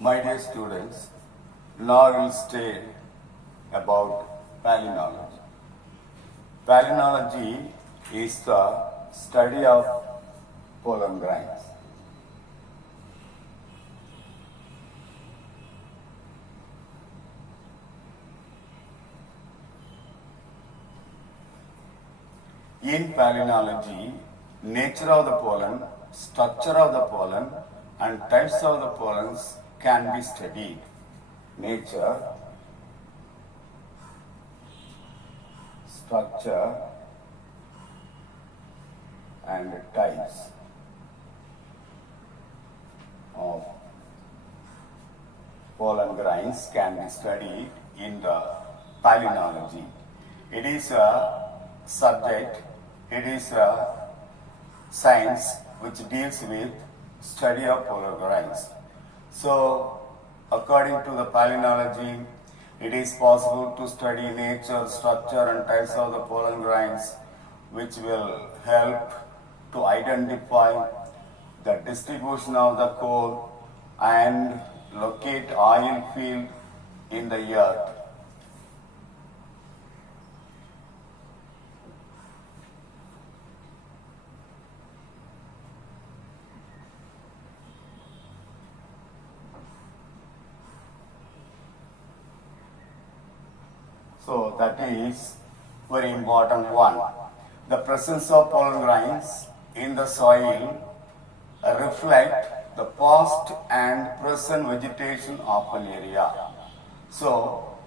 My dear students, now I will state about palynology. Palynology is the study of pollen grains. In palynology, nature of the pollen, structure of the pollen, and types of the pollens can be studied. Nature, structure, and types of pollen grains can be studied in the palynology. It is a subject, it is a science which deals with study of pollen grains. So, according to the palynology, it is possible to study nature, structure and types of the pollen grains, which will help to identify the distribution of the coal and locate oil field in the earth. So that is very important one. The presence of pollen grains in the soil reflect the past and present vegetation of an area. So,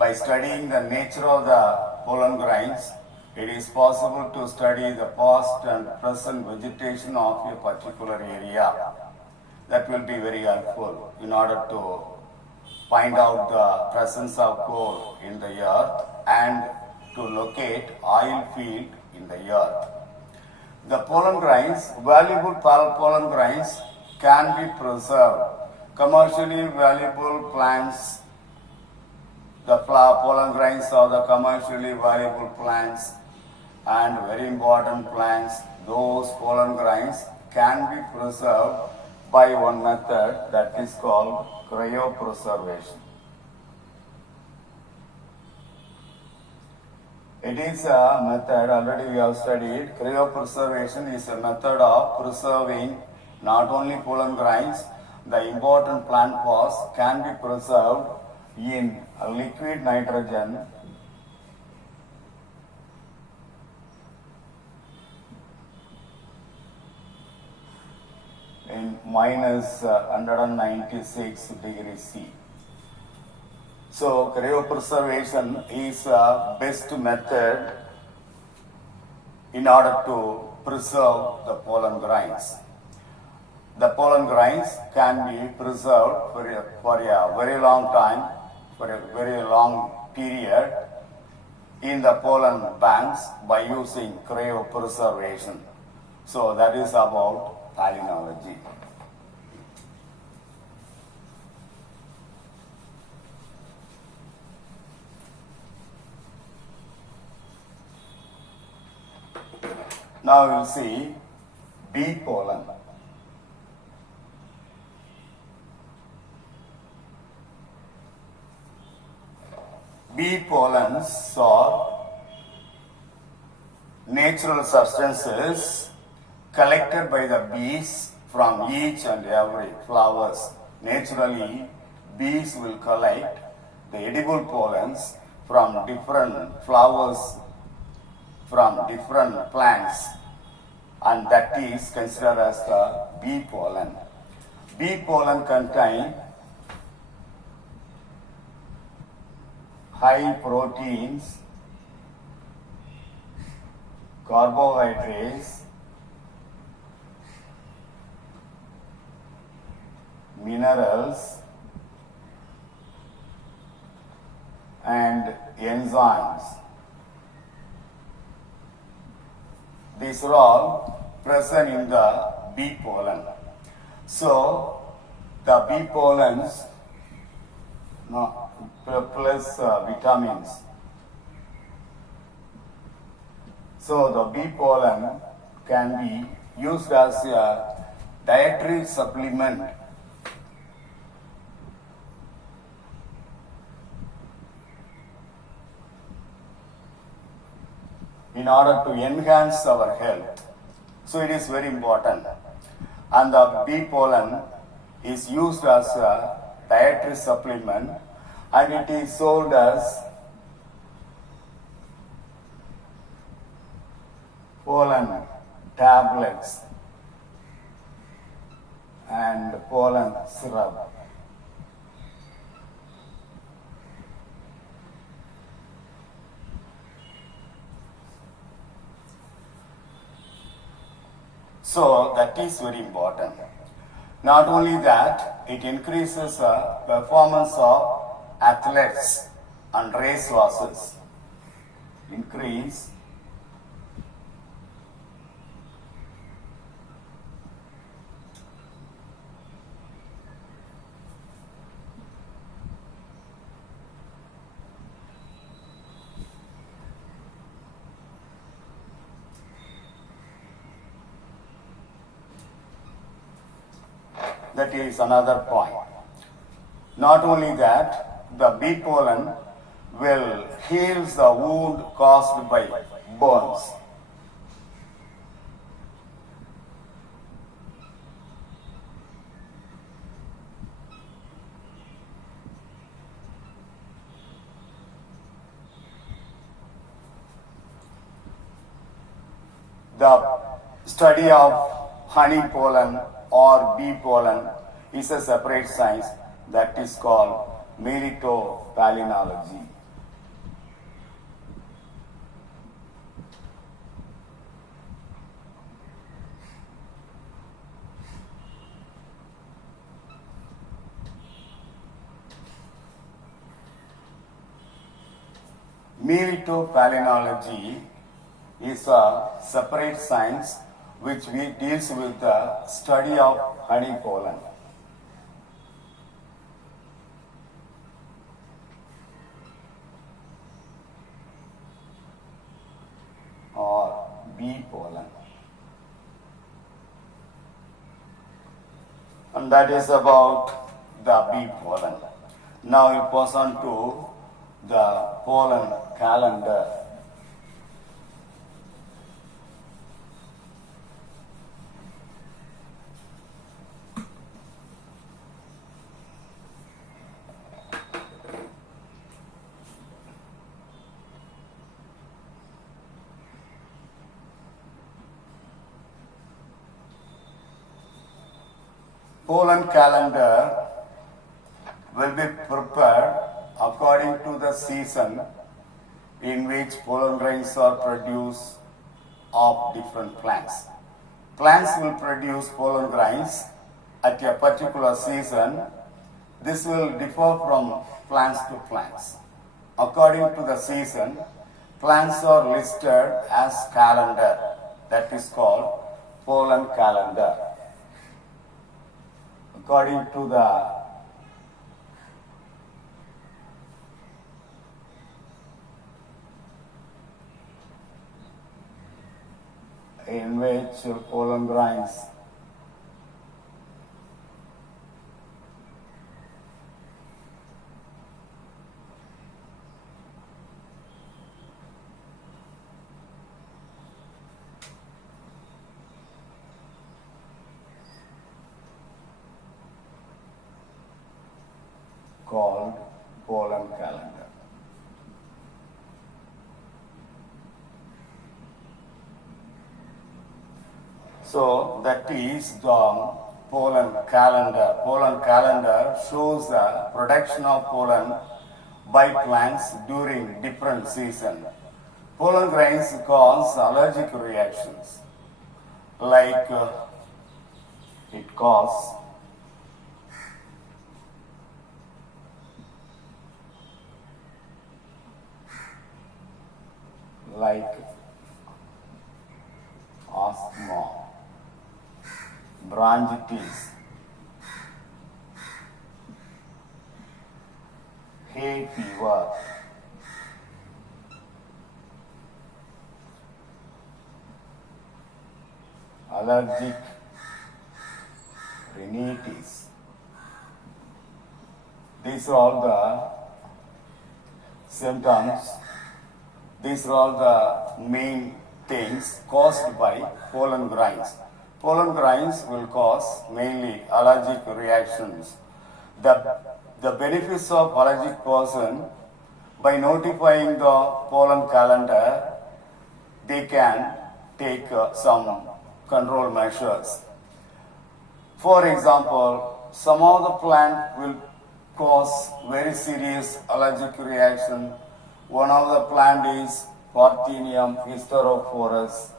by studying the nature of the pollen grains, it is possible to study the past and present vegetation of a particular area. That will be very helpful in order to find out the presence of coal in the earth and to locate oil field in the earth. The pollen grains, valuable pollen grains can be preserved. Commercially valuable plants, the pollen grains of the commercially valuable plants and very important plants, those pollen grains can be preserved by one method that is called cryopreservation. It is a method already we have studied. Cryopreservation is a method of preserving not only pollen grains, the important plant parts can be preserved in liquid nitrogen in minus 196 degrees C. So, cryopreservation is a best method in order to preserve the pollen grains. The pollen grains can be preserved for a very long time, for a very long period in the pollen banks by using cryopreservation. So, that is about palynology. Now we will see bee pollen. Bee pollens are natural substances collected by the bees from each and every flowers. Naturally, bees will collect the edible pollens from different flowers, from different plants, and that is considered as the bee pollen. Bee pollen contain high proteins, carbohydrates, minerals, and enzymes. These are all present in the bee pollen. So, the bee pollens plus vitamins. So, the bee pollen can be used as a dietary supplement in order to enhance our health. So it is very important. And the bee pollen is used as a dietary supplement and it is sold as pollen tablets and pollen syrup. So that is very important. Not only that, it increases the performance of athletes and race horses. Increase that is another point. Not only that, the bee pollen will heal the wound caused by burns. The study of honey pollen or bee pollen is a separate science that is called meritopalenology. Meritopalenology is a separate science which deals with the study of honey pollen. Or bee pollen. And that is about the bee pollen. Now we pass on to the pollen calendar. Pollen calendar will be prepared according to the season in which pollen grains are produced of different plants. Plants will produce pollen grains at a particular season. This will differ from plants to plants. According to the season, plants are listed as calendar, that is called pollen calendar. According to the in which pollen grains called pollen calendar. So that is the pollen calendar. Pollen calendar shows the production of pollen by plants during different seasons. Pollen grains cause allergic reactions like it causes like asthma, bronchitis, hay fever, allergic rhinitis. These are all the symptoms. These are all the main things caused by pollen grains. Pollen grains will cause mainly allergic reactions. The benefits of allergic person, by notifying the pollen calendar, they can take some control measures. For example, some of the plant will cause very serious allergic reaction. One of the plant is Parthenium hysterophorus.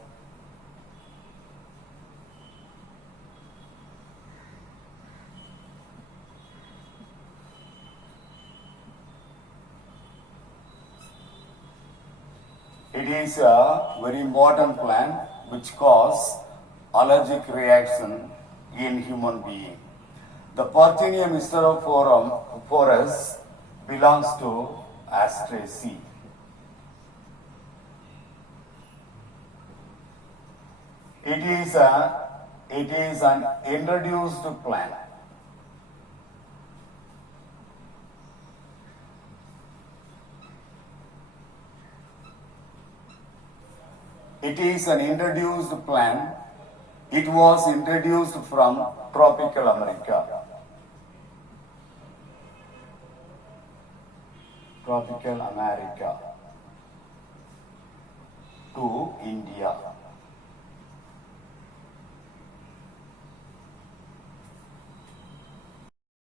It is a very important plant which cause allergic reaction in human being. The Parthenium hysterophorus belongs to Asteraceae. It is an introduced plant. It is an introduced plant. It was introduced from tropical America. Tropical America to India.